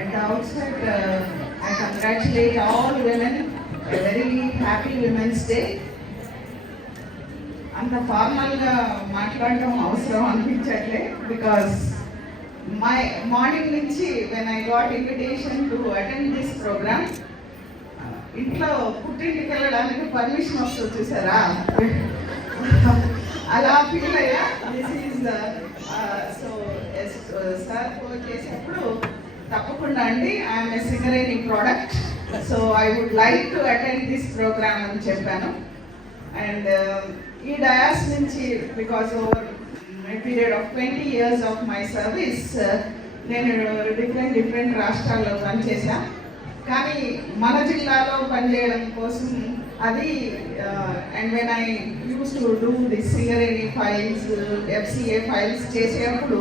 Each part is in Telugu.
At the outset, uh, I congratulate all women, a very happy Women's Day. అంత ఫార్మల్గా మాట్లాడడం అవసరం అనిపించట్లే బికాస్ మై మార్నింగ్ నుంచి when I got invitation to attend this program ఇంట్లో పుట్టింటికి వెళ్ళడానికి పర్మిషన్ వస్తుంది చూసారా? అలా ఫీల్ అయ్యా. This is so sir phone చేసినప్పుడు తప్పకుండా అండి. I'm a Singareni product so I would like to attend this program అని చెప్పాను. అండ్ um, ఈ డయాస్ నుంచి because over period of twenty years of my service నేను డిఫరెంట్ డిఫరెంట్ రాష్ట్రాల్లో పనిచేశా. కానీ మన జిల్లాలో పనిచేయడం కోసం అది and when I use to do the Singareni files FCA files చేసేటప్పుడు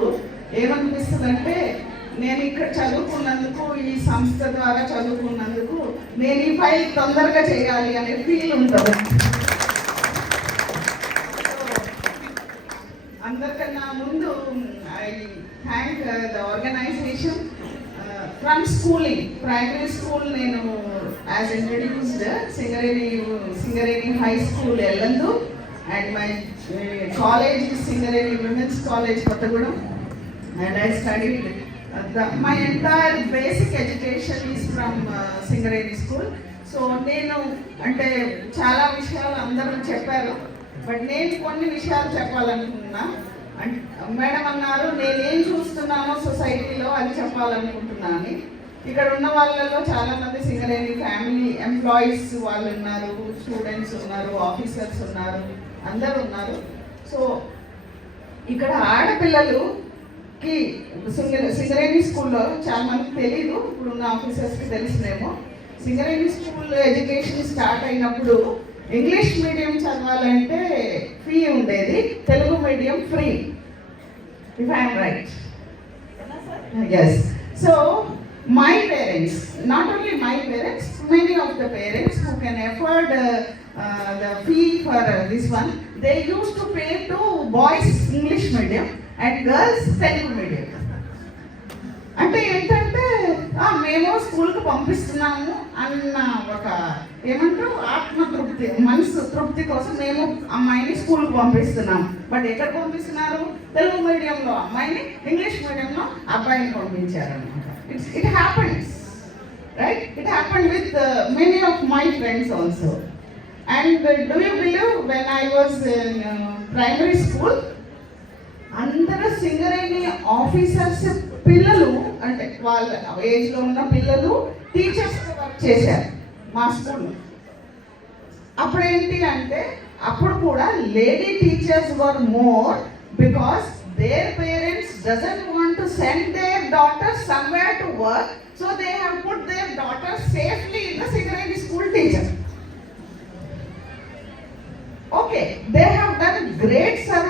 ఏమనిపిస్తుందంటే నేను ఇక్కడ చదువుకున్నందుకు ఈ సంస్థ ద్వారా చదువుకున్నందుకు నేను ఈ ఫైల్ తొందరగా చేయాలి అనే ఫీల్ ఉంటుంది. అందరికన్నా ముందు I thank the organization from schooling primary school నేను as introduced Singareni Singareni high school Yellandu and my college Singareni women's college Kothagudem and I studied my entire basic education is from Singareni school so నేను అంటే చాలా విషయాలు అందరూ చెప్పారు. బట్ నేను కొన్ని విషయాలు చెప్పాలనుకుంటున్నా అంటే మేడం అన్నారు నేనేం చూస్తున్నానో సొసైటీలో అది చెప్పాలనుకుంటున్నా అని. ఇక్కడ ఉన్న వాళ్ళలో చాలామంది సింగరేణి ఫ్యామిలీ ఎంప్లాయీస్ వాళ్ళు ఉన్నారు స్టూడెంట్స్ ఉన్నారు ఆఫీసర్స్ ఉన్నారు అందరు ఉన్నారు. సో ఇక్కడ ఆడపిల్లలు సింగ సింగరేణి స్కూల్లో చాలా మందికి తెలియదు ఇప్పుడున్న ఆఫీసర్స్కి తెలిసినేమో. సింగరేణి స్కూల్ ఎడ్యుకేషన్ స్టార్ట్ అయినప్పుడు ఇంగ్లీష్ మీడియం చదవాలంటే ఫీ ఉండేది. Telugu medium free. If I'm right yes so my parents not only my parents many of the parents who can afford the fee for this one they use to pay to boys English medium and girls Telugu medium అంటే ఏంటంటే మేము స్కూల్కి పంపిస్తున్నాము అన్న ఒక ఏమంటారు ఆత్మ తృప్తి మనసు తృప్తి కోసం మేము అమ్మాయిని స్కూల్కి పంపిస్తున్నాం బట్ ఎక్కడ పంపిస్తున్నారు? తెలుగు మీడియంలో అమ్మాయిని ఇంగ్లీష్ మీడియంలో అబ్బాయిని పంపించారు it's it happens right it happen with many of my friends also and do you believe when I was primary school అందరూ సింగరేణి ఆఫీసర్స్ పిల్లలు అంటే వాళ్ళ ఏజ్లో ఉన్న పిల్లలు టీచర్స్ వర్క్ చేశారు. మా స్కూల్లో అప్పుడు ఏంటి అంటే అప్పుడు కూడా lady teachers were more because their parents doesn't want to send their daughter somewhere to work so they have put their daughter safely in the Singareni school teacher okay they have done great service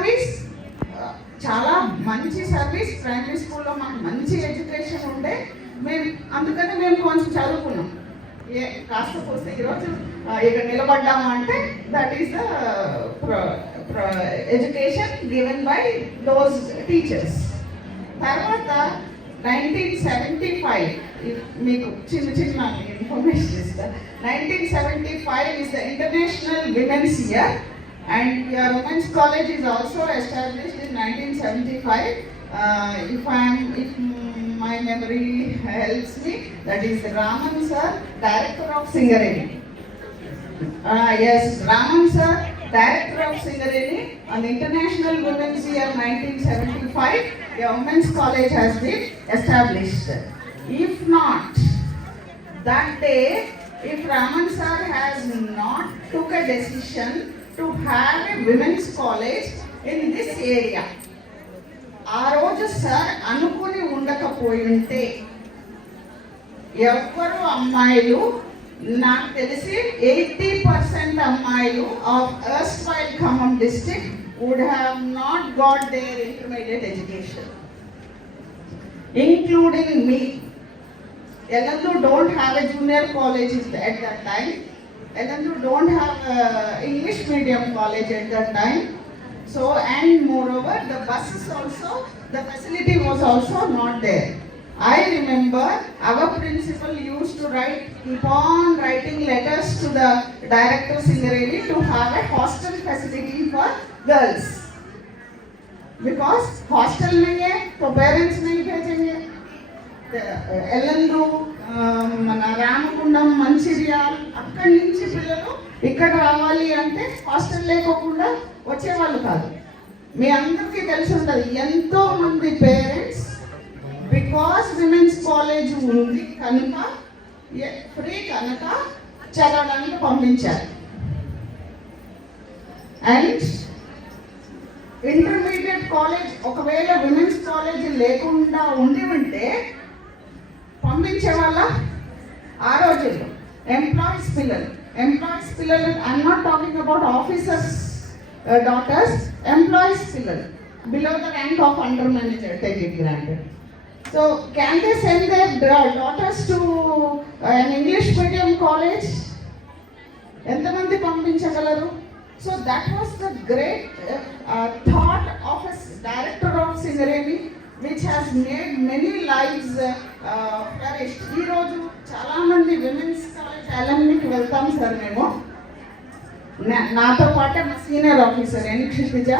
primary స్కూల్లో మాకు మంచి ఎడ్యుకేషన్ ఉండే మేము అందుకని మేము కొంచెం చదువుకున్నాం. ఏ కాస్త పోస్తే ఈరోజు ఇక్కడ నిలబడ్డాము అంటే that is the education given by those teachers తర్వాత నైన్టీన్ సెవెంటీ ఫైవ్ మీకు చిన్న చిన్న ఇన్ఫర్మేషన్ ఇస్తా. Nineteen seventy five is the international women's year and your women's college is also established in nineteen seventy five Uh, if I am, if my memory helps me, that is Raman sir, director of Singareni. Uh, yes, Raman sir, director of Singareni, on International Women's Year 1975, a women's college has been established. If not, that day, if Raman sir has not took a decision to have a women's college in this area, ఆ రోజు సార్ అనుకుని ఉండకపోయి ఉంటే ఎవ్వరు అమ్మాయిలు నాకు తెలిసి ఎయిటీ పర్సెంట్ అమ్మాయిలు of erstwhile Khammam district would have not got their intermediate education including me Elandu don't have a junior college is at that time. Elandu don't have a English medium college at that time. So and moreover the buses also, the facility was also not there. I remember remember our principal used to write, keep on writing letters to the director Singareni to have a hostel facility for girls. Because hostel नहीं है तो पेरेंट्स नहीं भेजेंगे ఎల్లందు మన రామగుండం మంచిర్యాల్ అక్కడి నుంచి పిల్లలు ఇక్కడ రావాలి అంటే హాస్టల్ లేకోకుండా వచ్చేవాళ్ళు కాదు. మీ అందరికీ తెలిసి ఉంటుంది ఎంతో మంది పేరెంట్స్ బికాస్ విమెన్స్ కాలేజ్ ఉంది కనుక ఫ్రీ కనుక చదవడానికి పంపించారు. అండ్ ఇంటర్మీడియట్ కాలేజ్ ఒకవేళ విమెన్స్ కాలేజ్ లేకుండా ఉండి ఉంటే పంపించే వాళ్ళ ఆ రోజుల్లో ఎంప్లాయీస్ పిల్లలు. ఎంప్లాయీస్ పిల్లలు I'm not talking about officers daughters employees పిల్లలు below the rank of under manager take it granted so can they send their daughters to an English medium college ఎంతమంది పంపించగలరు? So that was the great thought of S director of Singareni which has made many lifes flourish ఈరోజు చాలామంది విమెన్స్ కాలేజ్ అలమ్నికి వెళ్తాం సార్ మేము. నాతో పాటు మా senior officer N Kshitija.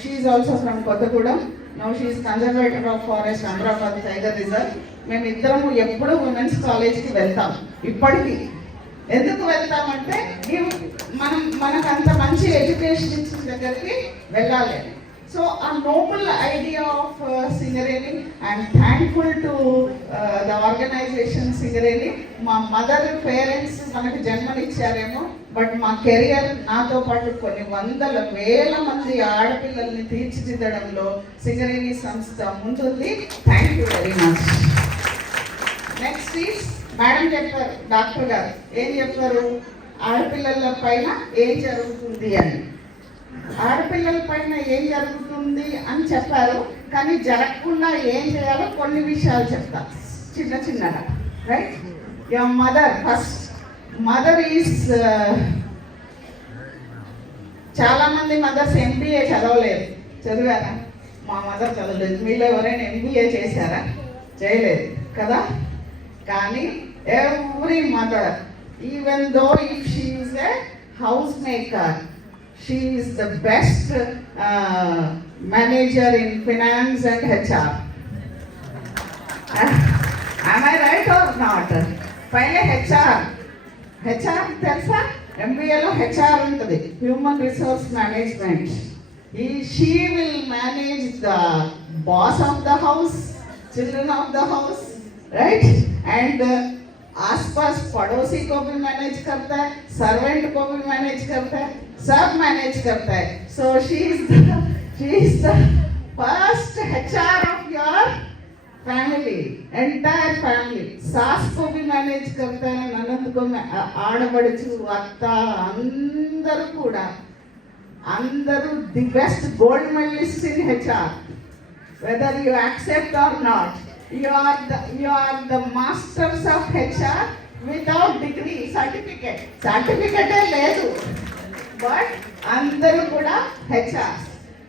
She also from Kothagudem. Now she conservator of forest Amrabad tiger reserve మేము ఇద్దరము ఎప్పుడూ ఉమెన్స్ కాలేజ్కి వెళ్తాం. ఇప్పటికీ. ఎందుకు వెళ్తామంటే మనం మనకు అంత మంచి ఎడ్యుకేషన్ ఇచ్చిన దగ్గరికి వెళ్ళాలి. సో ఆ noble idea of Singareni I'm thankful to the organisation Singareni మా మదర్ పేరెంట్స్ మనకు జన్మనిచ్చారేమో. బట్ మా కెరియర్ నాతో పాటు కొన్ని వందల వేల మంది ఆడపిల్లల్ని తీర్చిదిద్దడంలో సింగరేణి సంస్థ ముందుంది. Thank you very much next is madam చెప్పారు డాక్టర్ గారు. ఏం చెప్పారు? ఆడపిల్లల పైన ఏం జరుగుతుంది అని. ఆడపిల్లల పైన ఏం జరుగుతుంది అని చెప్పారు. కానీ జరగకుండా ఏం చేయాలో కొన్ని విషయాలు చెప్తా. చిన్న చిన్నగా. Right your mother first mother is uh, చాలామంది మదర్స్ ఎంబీఏ చదవలేదు. చదివారా? మా మదర్ చదవలేదు. మీలో ఎవరైనా ఎంబీఏ చేశారా? చేయలేదు. కదా? కానీ every mother even though if she is a house maker she is the best manager in finance and HR Am I right or not? పైన హెచ్ఆర్ హెచ్ఆర్ తెలుసా ఎంబీఏలో హెచ్ఆర్ ఉంటుంది హ్యూమన్ రిసోర్స్ మేనేజ్మెంట్ ఈ she will manage the boss of the house children of the house right and आसपास पड़ोसी को भी मैनेज करता है सर्वेंट को भी मैनेज करता है सब मैनेज करता है so she is she is the first HR of your family entire family सास को भी मैनेज करता है ननद को मै- आ- ఆడబడుచు అత్త అందరూ కూడా అందరూ the best gold medalist in HR whether you accept or not. You are the you are the masters of HR without degree certificate. Certificate లేదు బట్ అందరూ కూడా హెచ్ఆర్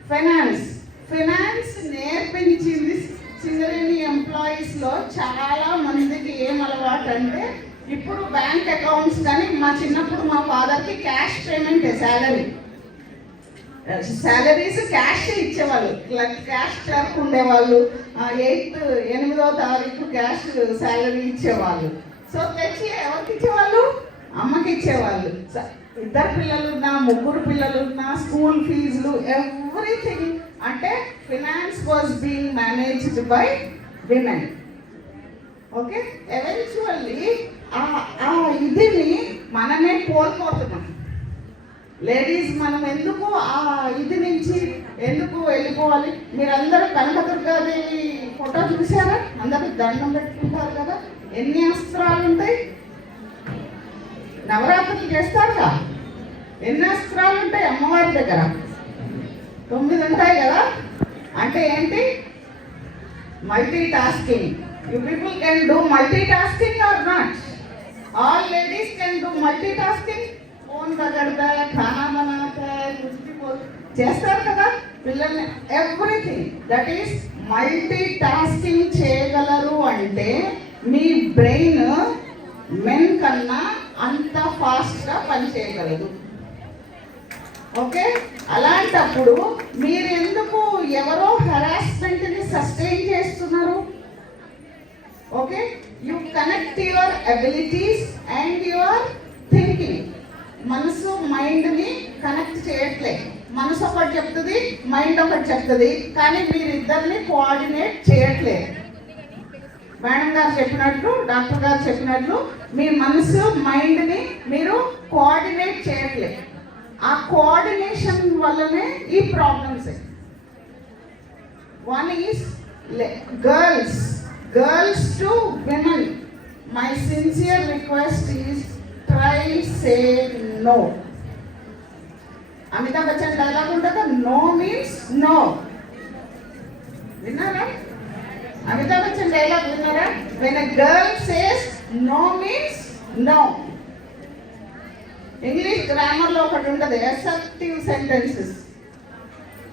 ఫైనాన్స్ ఫైనాన్స్ నేర్పించింది సింగరేణి ఎంప్లాయీస్లో చాలా మందికి ఏం అలవాటు అంటే ఇప్పుడు బ్యాంక్ అకౌంట్స్ కానీ మా చిన్నప్పుడు మా ఫాదర్కి cash payment salary salaries cash ఇచ్చేవాళ్ళు. క్యాష్ క్లర్క్ ఉండేవాళ్ళు. ఎయిత్ ఎనిమిదో తారీఖు క్యాష్ శాలరీ ఇచ్చేవాళ్ళు. సో తెచ్చి ఎవరికి ఇచ్చేవాళ్ళు? అమ్మకి ఇచ్చేవాళ్ళు. స- ఇద్దరు పిల్లలున్నా ముగ్గురు పిల్లలున్నా స్కూల్ ఫీజులు ఎవ్రీథింగ్ అంటే finance was being managed by women okay eventually ఆ ఇదిని మనమే కోల్పోతున్నాం. లేడీస్ మనం ఎందుకు ఆ ఇది నుంచి ఎందుకు వెళ్ళిపోవాలి? మీరందరూ కనకదుర్గాదేవి ఫోటో చూసారా అందరూ దండం పెట్టుకుంటారు కదా? ఎన్ని అస్త్రాలు ఉంటాయి? నవరాత్రులు చేస్తారుగా. ఎన్ని అస్త్రాలు ఉంటాయి అమ్మవారి దగ్గర? తొమ్మిది ఉంటాయి కదా? అంటే ఏంటి? Multitasking you people can do multitasking or not all ladies can do multitasking phone తగడతా ఖానా బనాతా చేస్తారు కదా పిల్లల్ని? Everything that is multitasking చేయగలరు అంటే మీ బ్రెయిన్ మెన్ కన్నా అంత ఫాస్ట్గా పనిచేయగలదు. ఓకే అలాంటప్పుడు మీరు ఎందుకు ఎవరో హెరాస్మెంట్ని సస్టైన్ చేస్తున్నారు? Okay you connect your abilities and your thinking మనసు మైండ్ని కనెక్ట్ చేయట్లే. మనసు ఒకటి చెప్తుంది మైండ్ ఒకటి చెప్తుంది కానీ మీరిద్దరిని కోఆర్డినేట్ చేయట్లేదు మేడం గారు చెప్పినట్లు డాక్టర్ గారు చెప్పినట్లు మీ మనసు మైండ్ని మీరు కోఆర్డినేట్ చేయట్లేదు ఆ కోఆర్డినేషన్ వల్లనే ఈ problems one is girls girls to women my sincere request is try say no Amitabh Bachchan dialogue ఉంటుందా? నో మీన్స్ నో విన్నారా? అమితాబ్ బచ్చన్ డైలాగ్ విన్నారా? When a girl says no means no English grammar లో ఒకటి ఉంటుంది అసెప్టివ్ సెంటెన్సెస్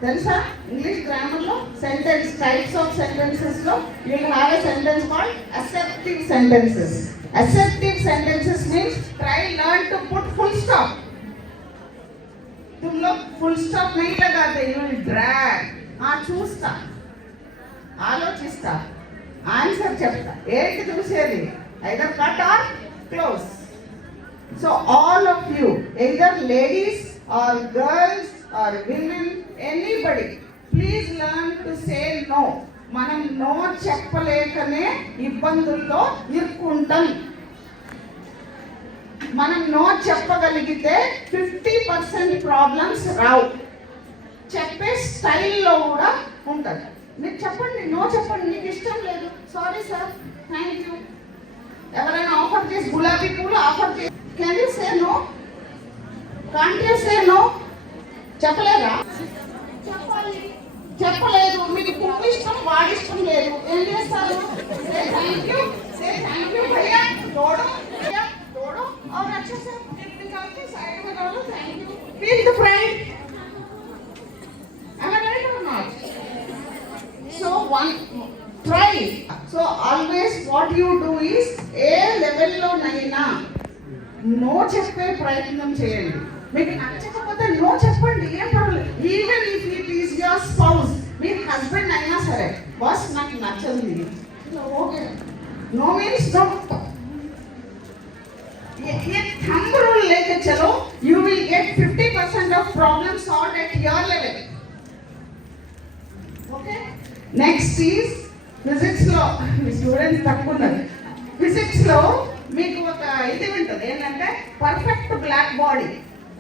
తెలుసా ఇంగ్లీష్ గ్రామర్ లో సెంటెన్స్ టైప్స్ ఆఫ్ సెంటెన్సెస్ లో you have a sentence called assertive sentences assertive sentences means try learn to put full stop तुम लोग फुल स्टॉप नहीं लगाते यू विल ड्रैग ఆ చూస్తా ఆలోచిస్తా ఆన్సర్ చెప్తా ఏంటి చూసేది either cut or close so all of you either ladies or girls or women anybody please learn to say no మనం నో చెప్పలేకనే ఇబ్బందుల్లో ఇరుక్కుంటాం. మనం నో చెప్పగలిగితే ఫిఫ్టీ పర్సెంట్ ప్రాబ్లమ్స్ రావు. చెప్పే స్టైల్లో కూడా ఉంటుంది. మీరు చెప్పండి నో చెప్పండి మీకు ఇష్టం లేదు. సారీ సార్ థ్యాంక్ యూ ఎవరైనా ఆఫర్ చేసి గులాబీ పూలు ఆఫర్ చేసి can you say no can't you say no చెప్పలేదా? చెప్పలేదు. మీకు కుక్ ఇష్టం వాడి ఇష్టం లేదు. ఏం చేస్తారు? Say thank you say thank you భయ్యా. తోడు తోడు. అవును అచ్చా Feel the నైనా. నో చెప్పే ప్రయత్నం చేయండి మీకు నచ్చకపోతే నో చెప్పండి ఏం పర్వాలేదు even if it is your spouse me husband అయినా సరే బాస్ నాకు నచ్చదు ఇది ఓకే నో మీన్స్ నో ये थंब रूल लेके चलो you will get 50 percent of problem solve at your level okay next is physics లో మీ స్టూడెంట్స్ తక్కువ ఉన్నారు ఫిజిక్స్ లో మీకు ఒక ఇది ఉంటుంది. ఏంటంటే perfect black body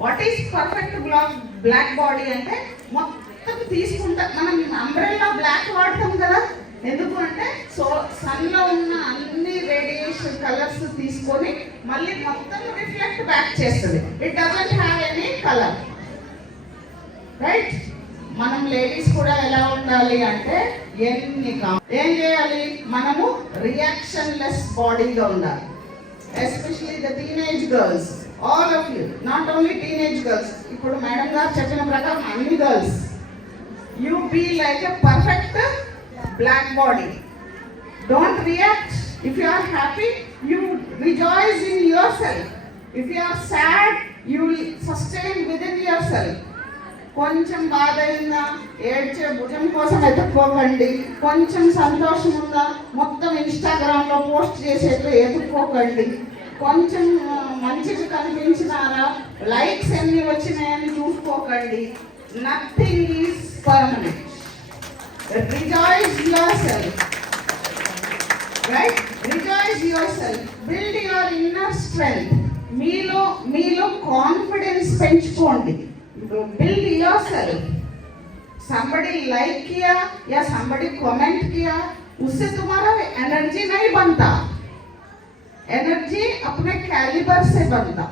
what is perfect black black body అంటే మొత్తం తీసుకుంటా మనం అంబ్రెల్లా బ్లాక్ వాడతాం కదా. ఎందుకు అంటే సో సన్లో ఉన్న అన్ని రేడియేషన్ కలర్స్ తీసుకొని మళ్ళీ మొత్తం రిఫ్లెక్ట్ బ్యాక్ చేస్తుంది. It doesn't have any colour right మనం లేడీస్ కూడా ఎలా ఉండాలి అంటే ఎన్ని ఏం చేయాలి? మనము రియాక్షన్ లెస్ ఉండాలి. Especially the teenage girls all of you not only teenage girls ఇప్పుడు మేడం గారు చెప్పిన ప్రకారం అన్ని girls you be like a perfect black body don't react if you are happy you rejoice in yourself if you are sad you will sustain with in yourself కొంచెం బాధ అయిందా ఏడ్చే భుజం కోసం ఎత్తుక్కోకండి. కొంచెం సంతోషం ఉందా మొత్తం ఇన్స్టాగ్రామ్లో పోస్ట్ చేసేట్లు ఎత్తుక్కోకండి. కొంచెం మంచిగా కనిపించినారా? లైక్స్ ఎన్ని వచ్చినాయని చూసుకోకండి. Nothing is permanent rejoice yourself right rejoice yourself build your inner strength మీలో మీలో కాన్ఫిడెన్స్ పెంచుకోండి. build yourself. Somebody like किया या somebody comment किया, उससे तुम्हारा एनर्जी नहीं बनता। एनर्जी अपने कैलिबर से बनता।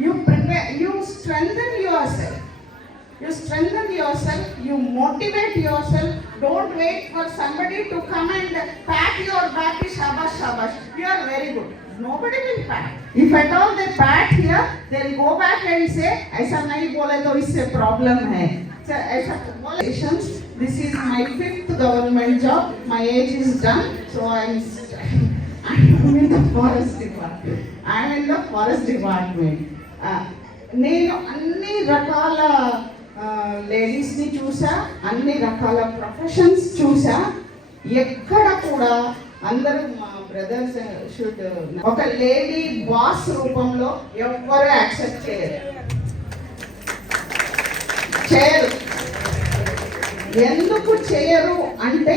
You prepare you strengthen yourself you strengthen yourself you motivate yourself don't wait for somebody to come and pat your back शाबाश शाबाश you are very good nobody will pat if at all they pat here they will go back and say ऐसा नहीं बोले तो इससे problem है So, ऐसा बोले This is my fifth government job. My age is done, so I'm, I'm in the forest department. I'm in the forest department. Uh, నేను అన్ని రకాల లేడీస్ని చూసా అన్ని రకాల ప్రొఫెషన్స్ చూసా ఎక్కడ కూడా అందరూ మా బ్రదర్స్ uh, షుడ్ uh, ఒక లేడీ బాస్ రూపంలో ఎవ్వరూ యాక్సెప్ట్ చేయరు చేయరు. ఎందుకు చేయరు అంటే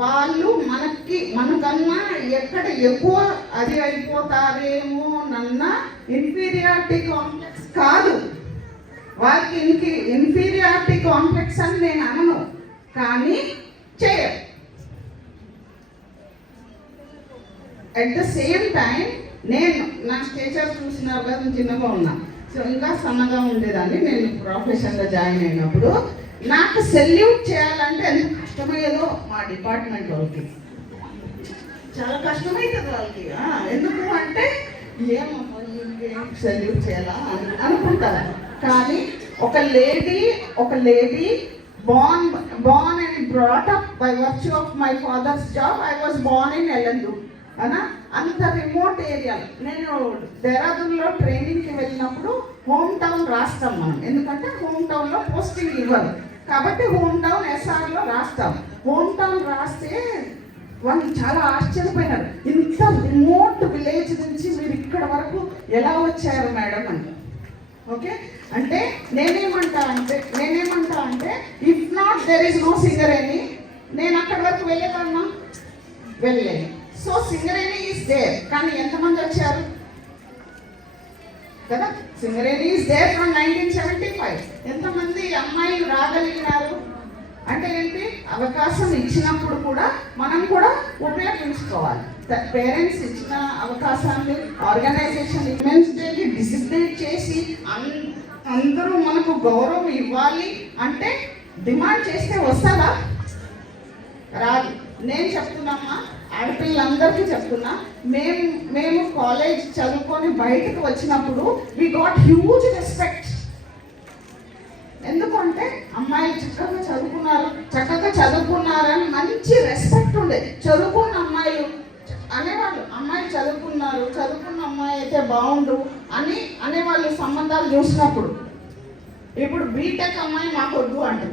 వాళ్ళు మనకి మనకన్నా ఎక్కడ ఎక్కువ అది అయిపోతారేమో నన్న ఇన్ఫీరియారిటీ కాంప్లెక్స్ కాదు. వాళ్ళకి ఇన్ఫీ ఇన్ఫీరియారిటీ కాంప్లెక్స్ అని నేను అనను. కానీ చేయరు. అట్ ద సేమ్ టైం నేను నా స్టేచర్ చూసినారు కదా నేను చిన్నగా ఉన్నా. సో ఇంకా సన్నగా ఉండేదాన్ని. నేను ప్రొఫెషన్లో జాయిన్ అయినప్పుడు నాకు సెల్యూట్ చేయాలంటే అది కష్టమయ్యేదో మా డిపార్ట్మెంట్ వాళ్ళకి. చాలా కష్టమవుతుంది వాళ్ళకి. ఎందుకు అంటే ఏమో సెల్యూట్ చేయాలా అని అనుకుంటారు. కానీ ఒక లేడీ ఒక lady born born and brought up by virtue of my father's job i was born in Yellandu అనా? అంత రిమోట్ ఏరియా నేను దేహరాదూన్లో ట్రైనింగ్కి వెళ్ళినప్పుడు హోమ్ టౌన్ రాస్తాం మనం. ఎందుకంటే హోమ్ టౌన్లో పోస్టింగ్ ఇవ్వరు. కాబట్టి హోమ్ టౌన్ ఎస్ఆర్లో రాస్తాం. హోమ్ టౌన్ రాస్తే వాళ్ళు చాలా ఆశ్చర్యపోయినారు. ఇంత రిమోట్ విలేజ్ నుంచి మీరు ఇక్కడ వరకు ఎలా వచ్చారు మేడం అని. ఓకే? అంటే నేనేమంటా అంటే నేనేమంటా అంటే if not there is no Singareni నేను అక్కడి వరకు వెళ్ళేదన్నా? వెళ్ళలేను సో సింగరేణి ఈజ్ దేర్ కానీ ఎంతమంది వచ్చారు? కదా? Singareni is there from nineteen seventy five ఎంతమంది అమ్మాయిలు రాగలిగినారు? అంటే ఏంటి? అవకాశం ఇచ్చినప్పుడు కూడా మనం కూడా ఉపయోగించుకోవాలి పేరెంట్స్ ఇచ్చిన అవకాశాన్ని ఆర్గనైజేషన్ విమెన్స్ డేకి డిసిప్లిన్ చేసి అందరూ మనకు గౌరవం ఇవ్వాలి అంటే డిమాండ్ చేస్తే వస్తారా రాదు. నేను చెప్తున్నామ్మా ఆడపిల్లలందరికీ చెప్తున్నా మేము మేము కాలేజ్ చదువుకొని బయటకు వచ్చినప్పుడు వి గాట్ హ్యూజ్ రెస్పెక్ట్ ఎందుకంటే అమ్మాయిలు చక్కగా చదువుకున్నారు చక్కగా చదువుకున్నారని మంచి రెస్పెక్ట్ ఉండేది చదువుకున్న అమ్మాయిలు అనేవాళ్ళు అమ్మాయి చదువుకున్నారు చదువుకున్న అమ్మాయి అయితే బాగుండు అని అనేవాళ్ళు సంబంధాలు చూసినప్పుడు. ఇప్పుడు బీటెక్ అమ్మాయి మాకొద్దు వద్దు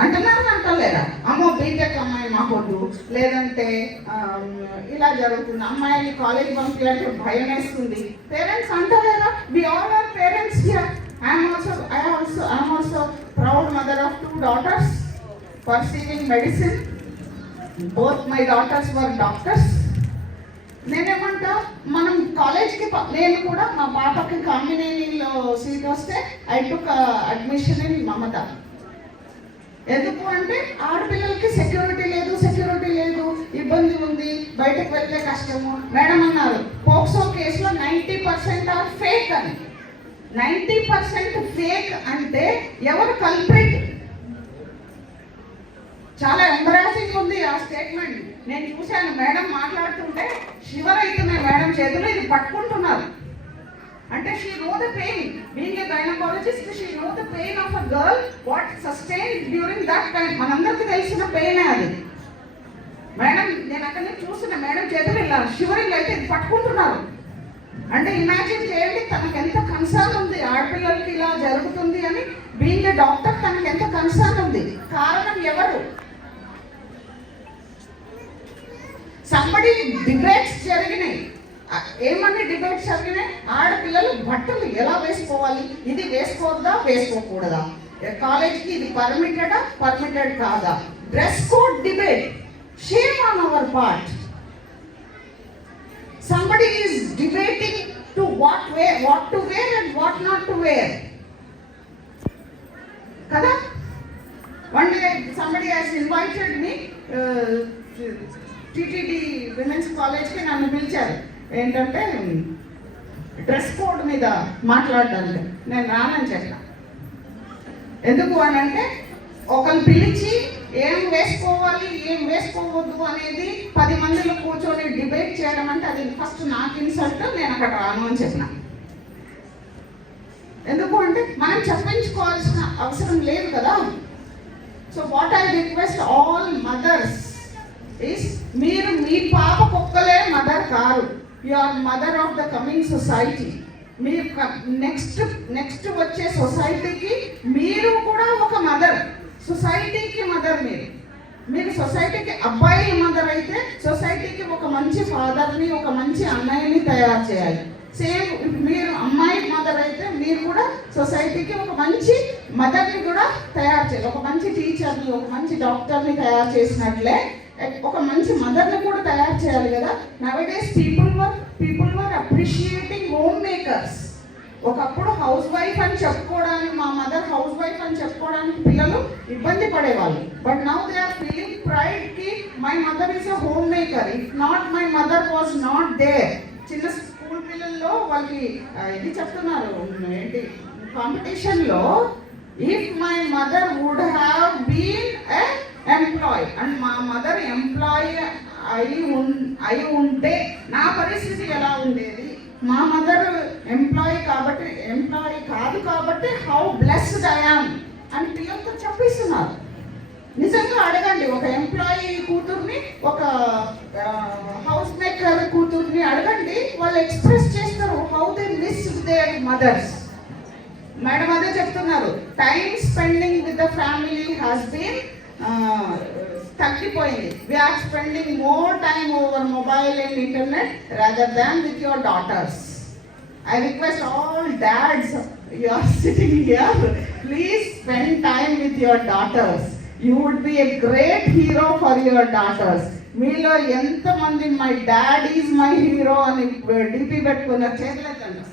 అంటున్నారు అంటలేరా? అమ్మో బీటెక్ అమ్మాయి మాకొద్దు లేదంటే ఇలా జరుగుతుంది. అమ్మాయిని కాలేజ్ పంపించాలంటే భయం వేస్తుంది. Parents అంటలేరా? We all are parents here I'm also I also I'm also proud mother of two daughters perceiving medicine both my daughters were doctors నేనేమంటా? మనం కాలేజ్కి నేను కూడా మా పాపకి కాంబినేషన్లో సీట్ వస్తే I took admission in Mamata. ఎందుకు అంటే ఆడపిల్లలకి సెక్యూరిటీ లేదు సెక్యూరిటీ లేదు ఇబ్బంది ఉంది బయటకు వెళ్తే కష్టము. మేడం అన్నారు పోక్సో కేసులో నైంటీ పర్సెంట్ ఆర్ ఫేక్ అని. నైంటీ పర్సెంట్ ఫేక్ అంటే ఎవరు కల్ప్రిట్ చాలా ఎంబరాసింగ్ ఉంది ఆ స్టేట్మెంట్ నేను చూశాను మేడం మాట్లాడుతుంటే షివర్ అవుతున్నాయి మేడం చేతులు ఇది పట్టుకుంటున్నారు. అంటే she know the pain being a gynaecologist she know the pain of a girl what sustain during that time మనందరికీ తెలిసిన పెయిన్ అది. మేడం నేను అక్కడ నుంచి చూసిన మేడం చేతులు ఇలా షివరింగ్ అయితే ఇది పట్టుకుంటున్నారు. అంటే ఇమాజిన్ చేయండి తనకు ఎంత కన్సర్న్ ఉంది ఆడపిల్లలకి ఇలా జరుగుతుంది అని బీయింగ్ ఏ డాక్టర్ తనకు ఎంత కన్సర్న్ ఉంది. కారణం ఎవరు? సంబడి డిబేట్స్ జరిగినాయి. ఏమన్నా డిబేట్స్ జరిగినాయి ఆడపిల్లలు బట్టలు ఎలా వేసుకోవాలి? ఇది వేసుకోవద్దా వేసుకోకూడదా? కాలేజీకి ఇది పర్మిటెడ్ పర్మిటెడ్ కాదా? Dress code debate shame on our part somebody is debating to what wear what to wear and what not to wear కదా? One day somebody has invited me TTD women's కాలేజ్కి నన్ను పిలిచారు. ఏంటంటే డ్రెస్ కోడ్ మీద మాట్లాడడానికి నేను రానని చెప్పిన. ఎందుకు అని అంటే ఒకరిని పిలిచి ఏం వేసుకోవాలి ఏం వేసుకోవద్దు అనేది పది మందిలో కూర్చొని డిబేట్ చేయడం అంటే అది ఫస్ట్ నాకు ఇన్సల్ట్ నేను అక్కడ రాను అని చెప్పిన. ఎందుకు అంటే మనం చెప్పించుకోవాల్సిన అవసరం లేదు కదా. So what I request all mothers is మీరు మీ పాప కుక్కలే mother car. You are mother of the coming society మీరు నెక్స్ట్ నెక్స్ట్ వచ్చే సొసైటీకి మీరు కూడా ఒక మదర్ సొసైటీకి మదర్ మీరు. మీరు సొసైటీకి అబ్బాయి మదర్ అయితే సొసైటీకి ఒక మంచి ఫాదర్ని ఒక మంచి అన్నయ్యని తయారు చేయాలి. సేమ్ మీరు అమ్మాయి మదర్ అయితే మీరు కూడా సొసైటీకి ఒక మంచి మదర్ని కూడా తయారు చేయాలి. ఒక మంచి టీచర్ని ఒక మంచి డాక్టర్ని తయారు చేసినట్లే ఒక మంచి మదర్ని కూడా తయారు చేయాలి కదా. Nowadays people were people were appreciating home makers ఒకప్పుడు హౌస్ వైఫ్ అని చెప్పుకోవడానికి మా మదర్ హౌస్ వైఫ్ అని చెప్పుకోవడానికి పిల్లలు ఇబ్బంది పడేవాళ్ళు. But now they are feeling ప్రైడ్కి my mother is a home maker if not my mother was not there చిన్న స్కూల్ పిల్లల్లో వాళ్ళకి ఇది చెప్తున్నారు. ఏంటి? కాంపిటీషన్లో if my mother would have been a employ and మా మదర్ ఎంప్లాయ్ అయి ఉన్ అయి ఉంటే నా పరిస్థితి ఎలా ఉండేది మా మదర్ ఎంప్లాయీ కాబట్టి ఎంప్లాయీ కాదు కాబట్టి హౌ బ్లెస్డ్ ఐఆమ్ అని పిల్లలతో చెప్పిస్తున్నారు. నిజంగా అడగండి ఒక ఎంప్లాయీ కూతుర్ని ఒక హౌస్ మేకర్ కూతుర్ని అడగండి వాళ్ళు ఎక్స్ప్రెస్ చేస్తారు how they miss their mothers madam అదే చెప్తున్నారు time spending with the family has been తగ్గిపోయింది. We are spending more time over mobile and internet rather than with your daughters I request all dads you are sitting here please spend time with your daughters you would be a great hero for your daughters మీలో ఎంతమంది my dad is my hero అని డిపి పెట్టుకున్న చేతులెత్తండి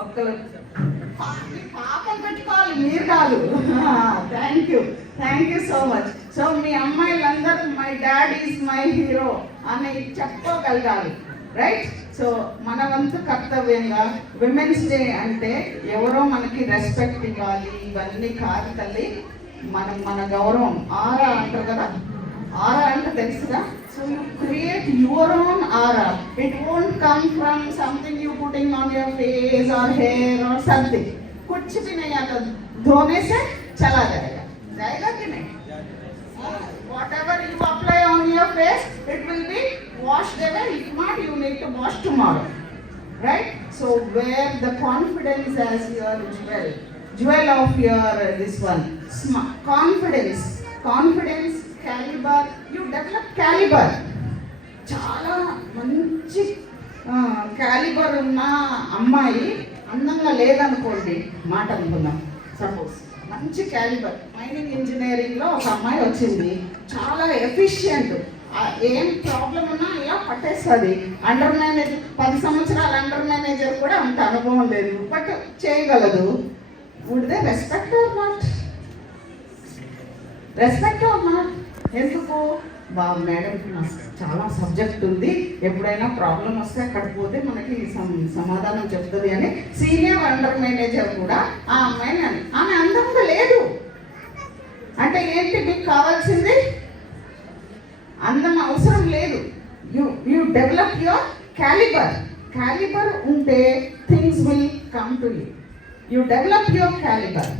ఒక్కరు పాపం పెట్టుకోవాలి మీరు కాదు. Thank you thank you so much so మీ అమ్మాయిలందరూ my dad is my hero అని చెప్పుకోగలగాలి రైట్ సో మన వంతు కర్తవ్యంగా విమెన్స్ డే అంటే ఎవరో మనకి రెస్పెక్ట్ ఇవ్వాలి ఇవన్నీ కాదు తల్లి. మనం మన గౌరవం. ఆరా అంటారు కదా? ఆరా అంటే తెలుసుగా? So you create your own aura. It won't come from something you putting on your face or hair or something. कुछ भी नहीं आता धोने से चला जाएगा जाएगा कि नहीं whatever you apply on your face it will be washed away. If not, you need to wash tomorrow. Right? So wear the confidence as your jewel. Jewel of your uh, this one. Smart. Confidence. Confidence calibre you develop calibre చాలా మంచి క్యాలిబర్ ఉన్న అమ్మాయి అందంగా లేదనుకోండి మాట అనుకుందాం సపోజ్ మంచి క్యాలిబర్ మైనింగ్ ఇంజనీరింగ్లో ఒక అమ్మాయి వచ్చింది. చాలా ఎఫిషియంట్ ఏం ప్రాబ్లం ఉన్నా ఇలా పట్టేస్తుంది. అండర్ మేనేజర్ పది సంవత్సరాలు అండర్ మేనేజర్ కూడా అంత అనుభవం లేదు. బట్ చేయగలదు. Would they respect or not respect అమ్మా ఎందుకు? బా మేడంకి చాలా సబ్జెక్ట్ ఉంది. ఎప్పుడైనా ప్రాబ్లం వస్తే అక్కడ పోతే మనకి సమాధానం చెప్తుంది అని సీనియర్ అండర్ మేనేజర్ కూడా ఆ అమ్మాయిని అని. ఆమె అందంగా లేదు. అంటే ఏంటి మీకు కావాల్సింది? అందం అవసరం లేదు. You you develop your calibre. Calibre ఉంటే things will come to you. You develop your calibre.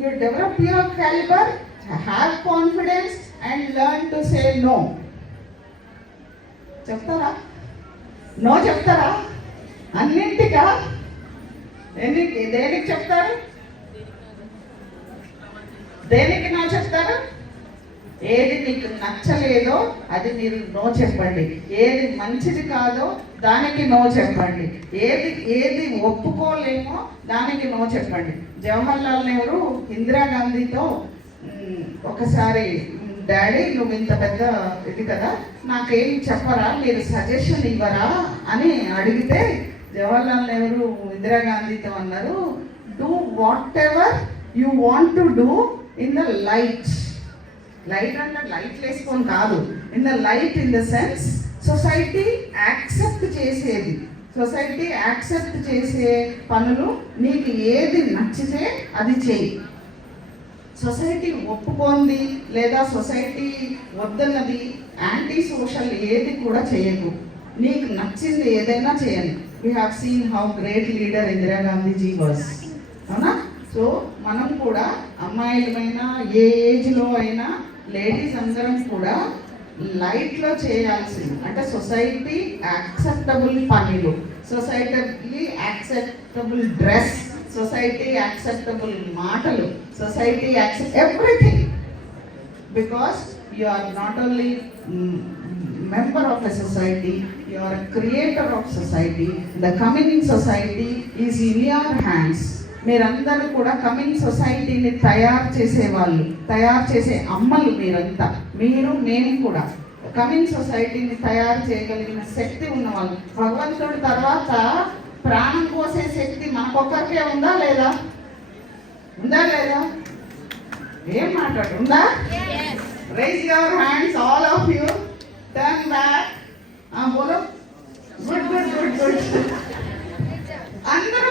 You develop your calibre have confidence and learn to say no చెప్తారా? నో చెప్తారా? అన్నింటికా? ఎన్నింటి దేనికి చెప్తారు? దేనికి నో చెప్తారు? ఏది మీకు నచ్చలేదో అది మీరు నో చెప్పండి. ఏది మంచిది కాదో దానికి నో చెప్పండి. ఏది ఏది ఒప్పుకోలేమో దానికి నో చెప్పండి. జవహర్ లాల్ నెహ్రూ ఇందిరాగాంధీతో ఒకసారి డాడీ నువ్వు ఇంత పెద్ద ఇది కదా నాకేం చెప్పరా మీరు సజెషన్ ఇవ్వరా? అని అడిగితే జవహర్ లాల్ నెహ్రూ ఇందిరాగాంధీతో అన్నారు do whatever you want to do in the light light అంటే లైట్ వేసుకొని కాదు in the light in the sense society accept చేసేది. సొసైటీ యాక్సెప్ట్ చేసే పనులు నీకు ఏది నచ్చితే అది చేయి. సొసైటీ ఒప్పుకోంది లేదా సొసైటీ వద్దన్నది యాంటీ సోషల్ ఏది కూడా చేయకు. నీకు నచ్చింది ఏదైనా చేయండి. We have seen how great leader Indira Gandhi ji was అవునా? సో మనం కూడా అమ్మాయిలమైనా ఏ ఏజ్లో అయినా లేడీస్ అందరం కూడా లైట్లో చేయాల్సింది. అంటే సొసైటీ యాక్సెప్టబుల్ పనులు. Society acceptable dress society acceptable మాటలు society accept everything because you are not only member of a society you are creator of society the coming society is in your hands మీరందరూ కూడా కమింగ్ సొసైటీని తయారు చేసే వాళ్ళు తయారు చేసే అమ్మలు మీరంతా. మీరు మేము కూడా. కమింగ్ సొసైటీని తయారు చేయగలిగిన శక్తి ఉన్నవాళ్ళు. భగవంతుడి తర్వాత ప్రాణం కోసే శక్తి మనకొక్కరికే ఉందా లేదా? ఉందా లేదా? ఏం మాట్లాడు ఉందా? Raise your hands all of you turn back బోలో. గుడ్ గుడ్ గుడ్ అందరూ